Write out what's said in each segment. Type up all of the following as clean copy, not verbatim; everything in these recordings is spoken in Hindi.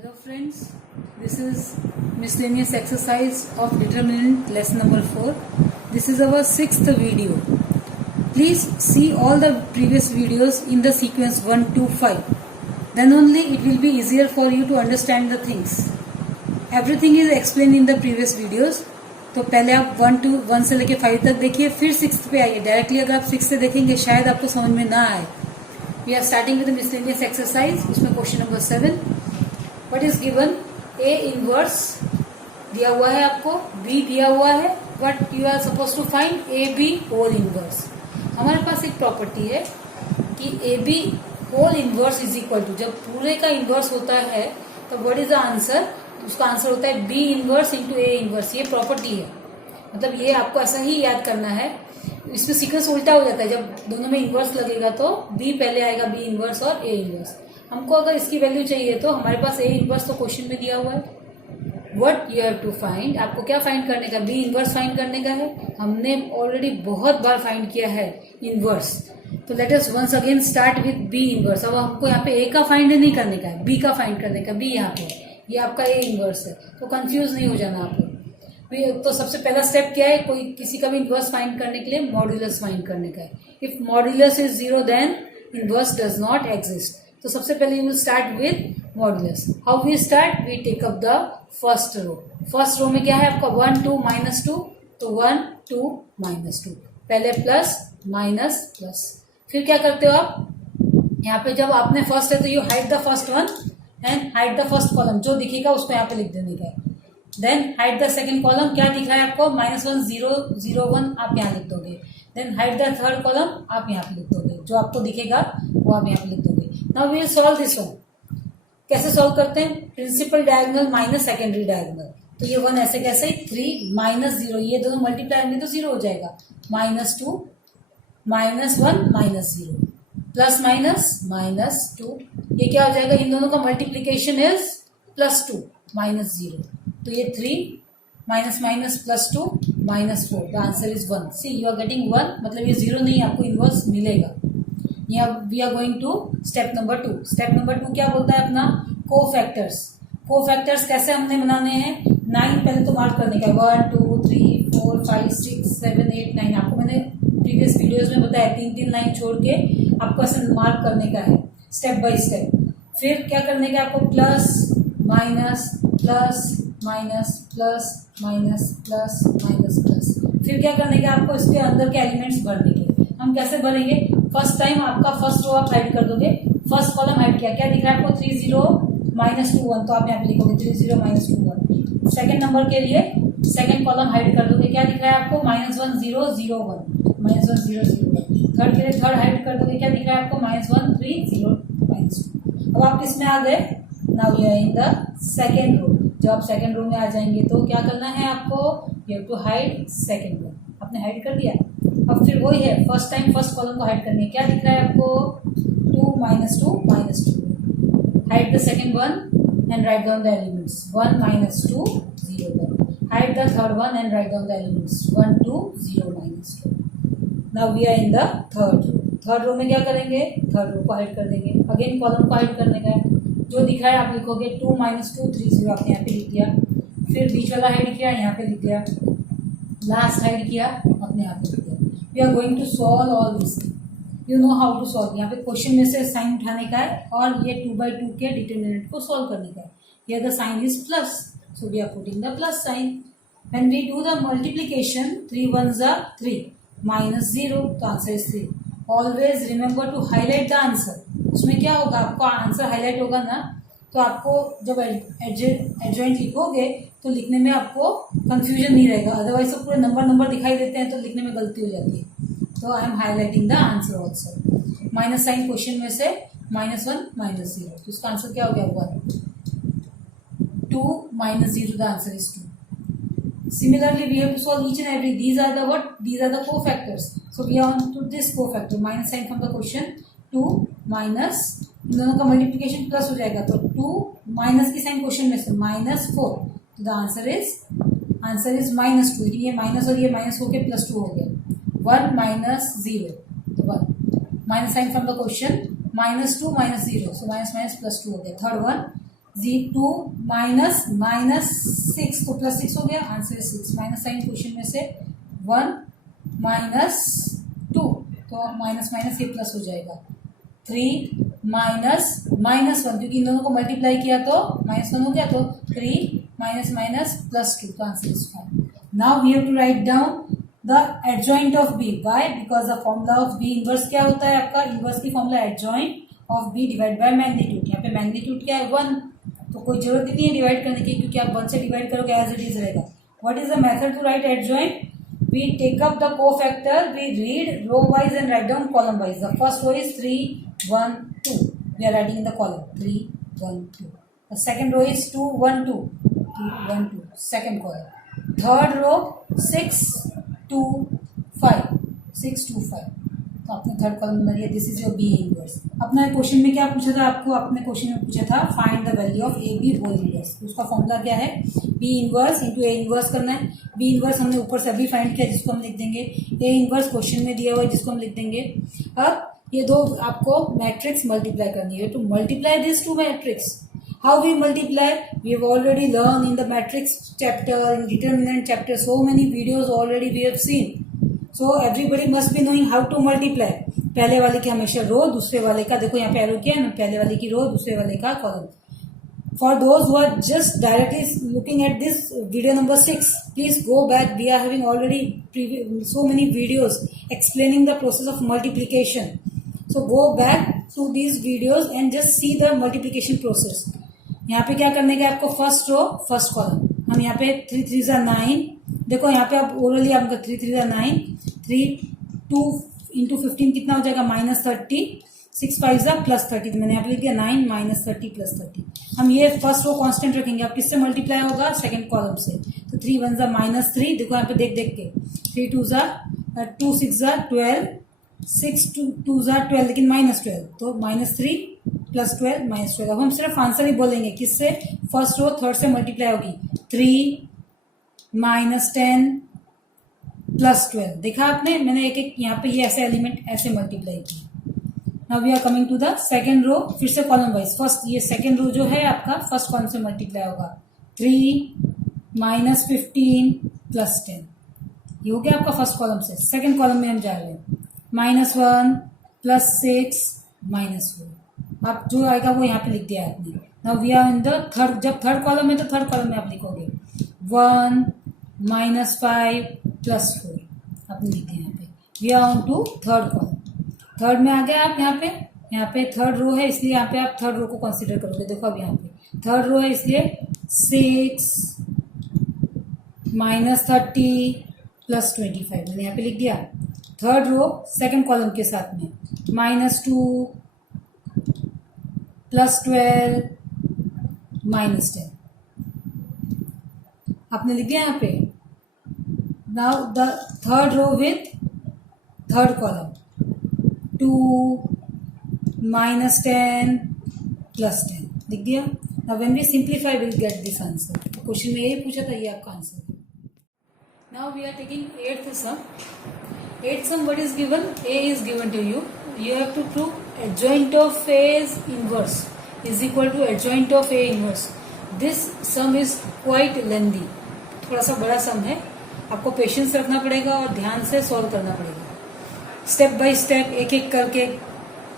Hello friends, this is miscellaneous exercise of determinant lesson number 4. This is our 6th video. Please see all the previous videos in the sequence 1 to 5. Then only it will be easier for you to understand the things. Everything is explained in the previous videos. तो पहले आप 1 से लेके 5 तक देखिए, फिर 6th पे आइए. डायरेक्टली अगर आप 6 से देखेंगे शायद आपको समझ में ना आए. We are starting with the miscellaneous exercise. उसमें question number 7. What is given? A inverse दिया हुआ है आपको, B दिया हुआ है. What you are supposed to find? AB whole inverse. हमारे पास एक प्रॉपर्टी है कि AB whole inverse is equal to, जब पूरे का इनवर्स होता है तो what is the answer? उसका आंसर होता है B inverse into A inverse. ये प्रॉपर्टी है, मतलब ये आपको ऐसा ही याद करना है. इसमें सीक्वेंस उल्टा हो जाता है, जब दोनों में इनवर्स लगेगा तो B पहले आएगा, B इनवर्स और A इनवर्स. हमको अगर इसकी वैल्यू चाहिए तो हमारे पास A इनवर्स तो क्वेश्चन में दिया हुआ है. What you have to find, आपको क्या फाइंड करने का? B इनवर्स फाइंड करने का है. हमने ऑलरेडी बहुत बार फाइंड किया है इनवर्स, तो let us once again start with B inverse. अब हमको यहाँ पे A का फाइंड नहीं करने का है, B का फाइंड करने का. B यहाँ पे ये आपका A इनवर्स है, तो कंफ्यूज नहीं हो जाना आप. तो सबसे पहला स्टेप क्या है? कोई किसी का भी इनवर्स फाइंड करने के लिए मॉड्यूलस फाइंड करने का है. If modulus is 0 then inverse does not exist. तो सबसे पहले you will start with modulus. How we start? We take up the first row. First row में क्या है आपका? 1 2 -2, तो 1 2 -2. पहले प्लस माइनस प्लस. फिर क्या करते हो आप? यहाँ पे जब आपने फर्स्ट है तो you hide the first one and hide the first column. जो दिखेगा उसको यहाँ पे लिख देने का है. Then hide the second column. क्या दिख रहा है आपको? -1 0 0 1 आप यहाँ लिख दोगे. Then hide the third column, आप यहाँ पे लिख दोगे. जो आपको दिखेगा वो आप यहाँ पे लिख दोगे. Now we will solve this one. कैसे सॉल्व करते हैं? Principal diagonal minus secondary diagonal. तो ये 1 ऐसे कैसे? 3 -0, ये दोनों मल्टीप्लाई होंगे तो 0 हो जाएगा. -2 -1 -0 प्लस माइनस -2. ये क्या हो जाएगा? इन दोनों का मल्टीप्लीकेशन इज +2 -0. तो ये 3 -+2 -4. The answer is 1. See you are getting 1, मतलब ये 0 नहीं, आपको इनवर्स मिलेगा. We are going to step number 2. Step number 2 क्या बोलता है अपना? कोफैक्टर्स. कोफैक्टर्स कैसे हमने बनाने हैं? 9 पहले तो मार्क करने का. 1 2 3 4 5 6 7 8 9. आपको मैंने प्रीवियस वीडियोस में बताया 3 लाइन छोड़ के आपको ऐसे मार्क करने का है स्टेप बाय स्टेप. फिर क्या करने का आपको? Plus minus plus minus plus minus plus minus plus. फिर क्या करने का आपको? इसके अंदर के एलिमेंट्स भरने के. हम कैसे भरेंगे? फर्स्ट टाइम आपका फर्स्ट रो आप हाइड कर दोगे. फर्स्ट कॉलम हाइड किया, क्या दिख रहा है आपको? 3 0 -2 1, तो आप यहाँ पे लिखोगे 3 0 -2 1. सेकेंड नंबर के लिए सेकेंड कॉलम हाइड कर दोगे. क्या दिख रहा है आपको? -1 0 0 1 -1 0 0 1. थर्ड के लिए थर्ड हाइड कर दोगे. क्या दिख रहा है आपको? -1 3 0 -2. अब आप किसमें आ गए? Now you are in the second row. जब आप सेकेंड रो में आ जाएंगे तो क्या करना है आपको? You have to hide second row. आपने हाइड कर दिया. अब फिर वही है, फर्स्ट टाइम फर्स्ट कॉलम को हाइड करनी है. क्या दिख रहा है आपको? 2 -2 -2. Hide the second one and write down the elements. 1 -2 0 1. Hide the third one and write down the elements. 1 2 0 -2. Now we are in the third row. Third row में क्या करेंगे? थर्ड रो को हाइड कर देंगे. अगेन कॉलम को हाइड करने का है. जो दिख रहा है आप लिखोगे 2 -2 3 0. आपने यहाँ पे लिख दिया. फिर बीच वाला हाइड किया, यहाँ पे लिख दिया. लास्ट हाइड किया, अपने यहाँ पे लिख दिया. We are going to solve all this. You know how to solve. यहाँ पे क्वेश्चन में से साइन उठाने का है और ये 2/2 के डिटरमिनेंट को सॉल्व करने का है. Here the sign is plus, so we are putting the plus sign. When we do the multiplication 3 1s are 3 -0, तो answer is 3. Always remember to highlight the answer. उसमें क्या होगा? आपका आंसर हाईलाइट होगा ना, तो आपको जब एडजॉइंट लिखोगे तो लिखने में आपको कंफ्यूजन नहीं रहेगा. अदरवाइज तो पूरे नंबर दिखाई देते हैं तो लिखने में गलती हो जाती है. तो I am highlighting the answer also. Minus sign question में से -1 -0, तो इसका आंसर क्या हो गया? 1 2 -0. The answer is 2. Similarly, we have to solve each and every. These are the what? These are the cofactors. So we are on to this cofactor. Minus sign from the question. 2 minus, इन दोनों का मल्टीप्लीकेशन प्लस हो जाएगा, तो 2 माइनस की साइन क्वेश्चन में से -4. तो द आंसर इज -2. लेकिन ये माइनस और ये माइनस होके +2 हो गया. 1 -0, तो 1 minus sign from the question. -2 -0, सो माइनस +2 हो गया. थर्ड वन 2 माइनस माइनस 6 तो प्लस 6 हो गया, आंसर 6। माइनस साइन क्वेश्चन में से 1 माइनस 2 तो माइनस माइनस ये प्लस हो जाएगा। 3 माइनस माइनस 1 क्योंकि इन दोनों को मल्टीप्लाई किया तो माइनस 1 हो गया, तो 3 माइनस माइनस प्लस 2 तो answer is 5। Now we have to write down the adjoint of B. Why? Because the formula of B inverse क्या होता है आपका? इनवर्स की formula adjoint of B divide by magnitude. यहाँ पे मैग्नीट्यूड क्या है? 1, तो कोई जरूरत नहीं है डिवाइड करने की क्योंकि आप 1 से डिवाइड करोगे एज इट इज रहेगा। What is the method to write adjoint? We take up the cofactor, we read row wise and write down column wise. The first row is 3, 1, 2. We are writing in the column 3, 1, 2. The second row is 2, 1, 2. 2, 1, 2. Second column. Third row 6, 2, 5. 6, 2, 5. तो आपने थर्ड कॉलम बना दिया। This is your B inverse. अपना क्वेश्चन में क्या पूछा था आपको? अपने क्वेश्चन में पूछा था find the value of A B whole inverse. उसका फॉर्मूला क्या है? B inverse into A inverse करना है। बी इनवर्स हमने ऊपर से अभी फाइंड किया जिसको हम लिख देंगे। ए इनवर्स क्वेश्चन में दिया हुआ है जिसको हम लिख देंगे। अब ये दो आपको मैट्रिक्स मल्टीप्लाई करनी है। To multiply this two matrix, how we multiply? We have already learned in the matrix chapter, in determinant chapter, so many videos already we have seen. So everybody must be knowing how to multiply. पहले वाले की हमेशा रो, दूसरे वाले का, देखो यहाँ पे एरो किया है ना, पहले वाले की रो, दूसरे वाले का column. For those who are just directly looking at this video number 6, please go back. We are having already so many videos explaining the process of multiplication. So go back to these videos and just see the multiplication process. यहाँ पे क्या करने का आपको? First row first column. हम यहाँ पे 3 3 जा 9, देखो यहाँ पे आप ओरली आपका 3 3 जा 9, 3 2 इंटू 15 कितना हो जाएगा? -30, 6 5 जा +30। तो मैंने यहाँ पे लिख दिया 9 -30 +30। हम ये फर्स्ट रो कांस्टेंट रखेंगे। अब किससे मल्टीप्लाई होगा? सेकंड कॉलम से। तो 3 1 जा -3, देखो यहाँ पे देख के 3 2 जा 2 6 जा 12, 6 2 जा 12 लेकिन -12, तो -3 +12 -12। अब हम सिर्फ आंसर ही बोलेंगे किससे? फर्स्ट रो थर्ड से मल्टीप्लाई होगी। 3 -10 +12। देखा आपने? मैंने एक एक यहाँ पे ये ऐसे एलिमेंट ऐसे मल्टीप्लाई किए। Now we are coming to the second row. फिर से कॉलम वाइज। फर्स्ट ये सेकेंड रो जो है आपका फर्स्ट कॉलम से मल्टीप्लाई होगा। 3 -15 +10, ये हो गया आपका फर्स्ट कॉलम से। सेकेंड कॉलम में हम जा रहे हैं। -1 +6 -4। आप जो आएगा वो यहाँ पे लिख दिया आपने। Now we are in the third. जब थर्ड कॉलम है तो थर्ड कॉलम में आप लिखोगे 1 -5 +4, आपने लिख दिया यहाँ पे। We are on to third column. Third में आ गया आप यहाँ पे थर्ड रो है इसलिए यहाँ पे आप थर्ड रो को कंसीडर करोगे। देखो अब यहाँ पे थर्ड रो है इसलिए 6 -30 +25 मैंने यहाँ पे लिख दिया। थर्ड रो सेकंड कॉलम के साथ में -2 +12 -10 आपने लिख दिया यहाँ पे। Now the third row with third column 2 -10 +10 लिख दिया। Now when we simplify will get this answer. तो क्वेश्चन में यही पूछा था, ये आपका आंसर है। Now we are taking 8th sum. 8th sum what is given? A is given to you. You have to prove adjoint of A's inverse is equal to adjoint of A inverse. This sum is quite lengthy. थोड़ा सा बड़ा सम है, आपको पेशेंस रखना पड़ेगा और ध्यान से सॉल्व करना पड़ेगा स्टेप बाय स्टेप, एक एक करके।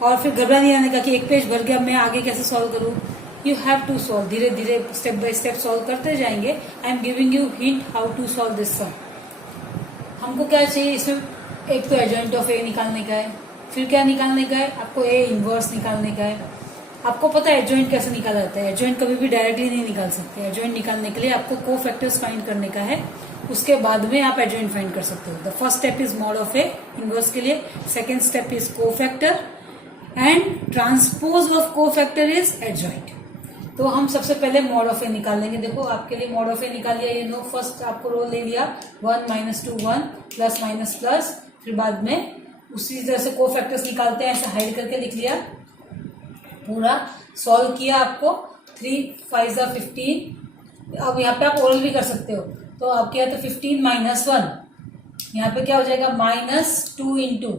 और फिर घबरा नहीं आने का कि एक पेज भर गया, मैं आगे कैसे सॉल्व करूं। यू हैव टू सॉल्व, धीरे धीरे स्टेप बाय स्टेप सॉल्व करते जाएंगे। I am giving you hint how to solve this sum. हमको क्या चाहिए इसमें? एक तो एडजॉइंट ऑफ ए निकालने का है, फिर क्या निकालने का है? आपको ए इनवर्स निकालने का है। आपको पता है एडजॉइंट कैसे निकाला जाता है? एडजॉइंट कभी भी डायरेक्टली नहीं निकाल सकते। एडजॉइंट निकालने के लिए आपको कोफैक्टर्स फाइंड करने का है, उसके बाद में आप एडजॉइंट फाइंड कर सकते हो। The first step is mod of A inverse के लिए, second step is cofactor and transpose of cofactor is adjoint. तो हम सबसे पहले मॉड ऑफ ए निकाल लेंगे। देखो आपके लिए मॉड ऑफ ए निकाल लिया, ये नो फर्स्ट आपको रो ले लिया 1 -2 1 प्लस माइनस प्लस, फिर बाद में उसी तरह से कोफैक्टर्स निकालते हैं, ऐसे हाइड करके लिख लिया। पूरा सॉल्व किया आपको 3 5 15। अब यहाँ पे आप ओरल भी कर सकते हो, तो आप क्या तो 15 -1, यहाँ पे क्या हो जाएगा -2 इंटू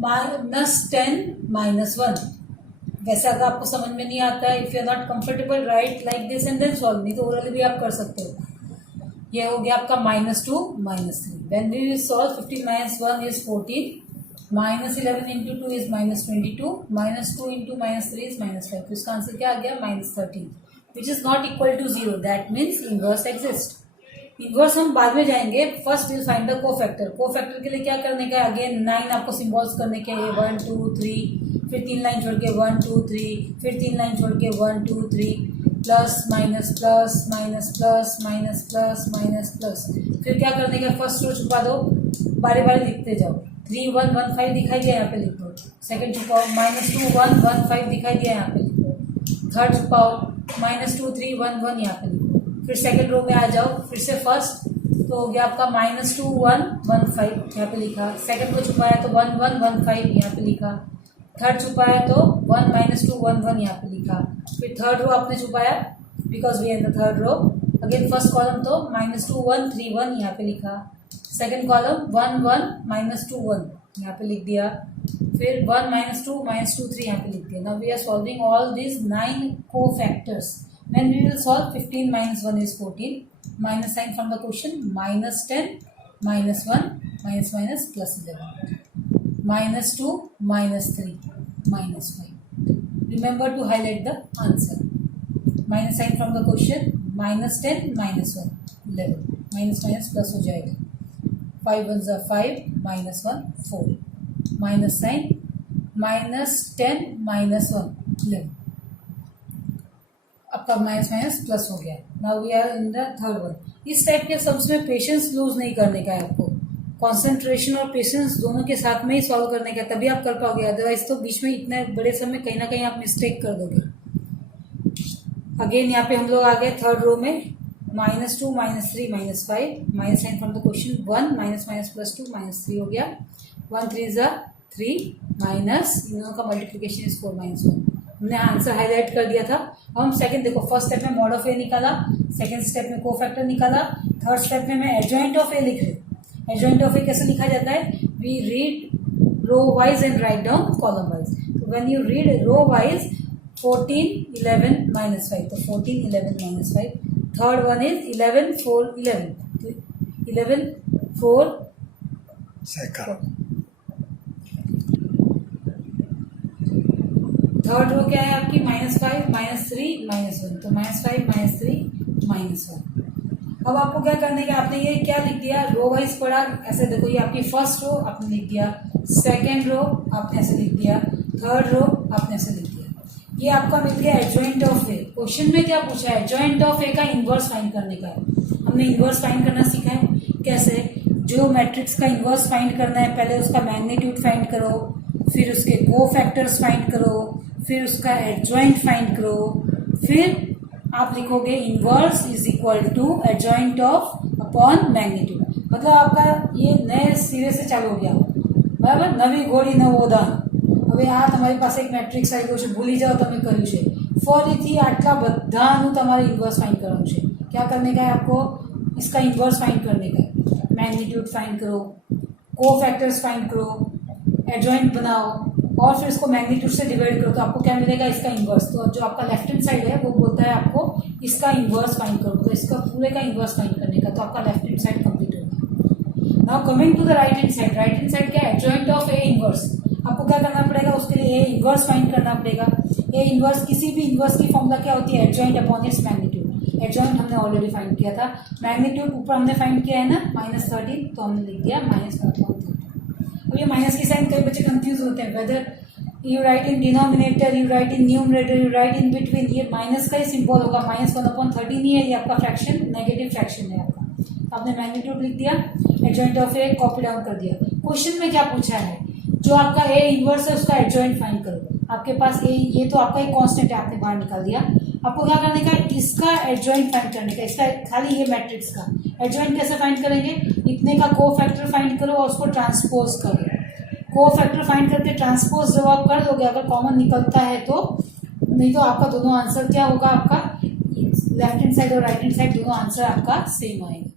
-10 -1 वैसे अगर आपको समझ में नहीं आता है, if you are not comfortable write like this and then solve, नहीं तो ओरली भी आप कर सकते हो। ये हो गया आपका -2 -3। When we will solve 15 - 1 is 14, -11 × 2 is -22, -2 × -3 is -5। तो इसका आंसर क्या आ गया? -13, which is not equal to 0। That means inverse exist. Inverse हम बाद में जाएंगे, first will find the cofactor. Cofactor के लिए क्या करने का है? अगेन 9 आपको सिंबल्स करने के हैं, 1 2 3, फिर 3 लाइन छोड़ के 1 2 3, फिर 3 लाइन छोड़ के 1 2 3, plus minus plus minus plus minus plus minus plus. फिर क्या करने का? फर्स्ट रो छुपा दो, बारी बारी लिखते जाओ। 3 1 1 5 दिखाई दिया, यहाँ पे लिख दो। सेकंड छुपाओ, -2 1 1 5 दिखाई दिया, यहाँ पे लिख दो। थर्ड छुपाओ, -2 3 1 1, यहाँ पे लिख दो। फिर सेकंड रो में आ जाओ, फिर से फर्स्ट, तो हो गया आपका -2 1 1 5, यहाँ पे लिखा। सेकंड को छुपाया तो 1 1 1 5, यहाँ पे लिखा। थर्ड छुपाया तो 1 -2 1 1, यहाँ पे लिखा। फिर थर्ड रो आपने छुपाया, because we are in the third row. Again first column तो -2 1 3 1, यहाँ पे लिखा। सेकंड कॉलम 1 1 -2 1, यहाँ पे लिख दिया। फिर 1 -2 -2 3, यहाँ पे लिख दिया। Now we are solving all this 9 co-factors. When we will solve 15 - 1 is 14, minus sign from the question, -10 -1 minus minus plus 11, -2 -3 -5. Remember to highlight the answer. Minus sign from the question, -10 -1 11, minus minus plus हो जाएगा। 5 1s are 5, -1 4, minus sign, -10 -1 11, आपका माइनस माइनस प्लस हो गया। Now we are in the third one. इस टाइप के सम्स में पेशेंस लूज नहीं करने का है आपको, कंसंट्रेशन और पेशेंस दोनों के साथ में ही सॉल्व करने का, तभी आप कर पाओगे। अदरवाइज तो बीच में इतने बड़े सम में कहीं ना कहीं आप मिस्टेक कर दोगे। अगेन यहाँ पे हम लोग आ गए थर्ड रो में, -2 -3 -5, minus sign from the question 1 minus minus plus 2 -3 हो गया। 1 3 ज़ा 3 माइनस, इन दोनों का मल्टीप्लीकेशन इज 4 -1। हमने आंसर हाईलाइट कर दिया था। अब हम सेकंड देखो, फर्स्ट स्टेप में मॉड ऑफ ए निकाला, सेकंड स्टेप में कोफैक्टर निकाला, थर्ड स्टेप में मैं एडजॉइंट ऑफ ए लिख रही हूँ। एडजॉइंट ऑफ ए कैसे लिखा जाता है? We read row wise and write down column wise. तो when you read row wise 14 11 -5, तो 14 11 -5। थर्ड वन इज 11 4 11, तो 11 4 सेकंड। थर्ड रो क्या है आपकी? -5 -3 -1, तो -5 -3 -1। अब आपको क्या करने का? आपने ये क्या लिख दिया? रो वाइज पढ़ा, ऐसे देखो, ये आपकी फर्स्ट रो आपने लिख दिया, सेकंड रो आपने ऐसे लिख दिया, थर्ड रो आपने ऐसे लिख दिया। ये आपका मिल गया एडजॉइंट ऑफ ए। क्वेश्चन में क्या पूछा है? एडजॉइंट ऑफ ए का इनवर्स फाइंड करने का है। हमने इनवर्स फाइंड करना सीखा है। कैसे? जो मैट्रिक्स का इनवर्स फाइंड करना है, पहले उसका मैग्नीट्यूड फाइंड करो, फिर उसके कोफैक्टर्स फाइंड करो, फिर उसका एडजॉइंट फाइंड करो, फिर आप लिखोगे inverse is equal to adjoint of upon magnitude. मतलब आपका ये नए सिरे से चालू हो गया, बराबर। नवी घोड़ी नवोदान। હવે આ તમારી પાસે એક મેટ્રિક્સ આવી ગયો છે, ભૂલી જાઓ તમે કર્યું છે। ફરીથી આટલા બધાનું તમારે ઇન્વર્સ फाइंड કરવાનું છે। क्या करने का है आपको? इसका इन्वर्स फाइंड करने का है। मैग्नीट्यूड फाइंड करो, कोफैक्टर्स फाइंड करो, एडजॉइंट बनाओ, और फिर इसको मैग्नीट्यूड से डिवाइड करो, तो आपको क्या मिलेगा? इसका इन्वर्स। तो जो आपका लेफ्ट हैंड साइड है वो बोलता है आपको इसका इन्वर्स फाइंड करो, तो इसका पूरे का इन्वर्स फाइंड करने का, तो आपका लेफ्ट हैंड साइड कंप्लीट होगा। Now coming to the right hand side. Right hand side क्या है? Adjoint of A inverse. आपको क्या करना पड़ेगा? उसके लिए ए इन्वर्स फाइंड करना पड़ेगा। ए इन्वर्स, किसी भी इन्वर्स की फॉर्मूला क्या होती है? Adjoint upon its magnitude. Adjoint हमने ऑलरेडी फाइंड किया था। मैग्नीट्यूड ऊपर हमने फाइंड किया है ना, -13, तो हमने लिख दिया -1/13। अब ये माइनस की साइन कई बच्चे कंफ्यूज होते हैं, whether you right in denominator, you right in numerator, you right in between. ये माइनस का ही सिंबल होगा, -1/13 ही है, ये आपका फ्रैक्शन, नेगेटिव फ्रैक्शन है आपका। आपने मैग्नीट्यूड लिख दिया, adjoint of A copy down कर दिया। क्वेश्चन में क्या पूछा है? जो आपका ए इनवर्स है उसका एडजॉइंट फाइंड करो। आपके पास ए, ये तो आपका एक कांस्टेंट है, आपने बाहर निकाल दिया। आपको क्या करने का? इसका एडजॉइंट फाइंड करने का, इसका खाली ये मैट्रिक्स का एडजॉइंट कैसे फाइंड करेंगे? इतने का कोफैक्टर फाइंड करो और उसको ट्रांसपोज करो। कोफैक्टर फाइंड करके ट्रांसपोज जब आप कर दोगे, अगर कॉमन निकलता है तो, नहीं तो आपका दोनों आंसर क्या होगा? आपका लेफ्ट हैंड साइड और राइट हैंड साइड दोनों आंसर आपका सेम आएगा।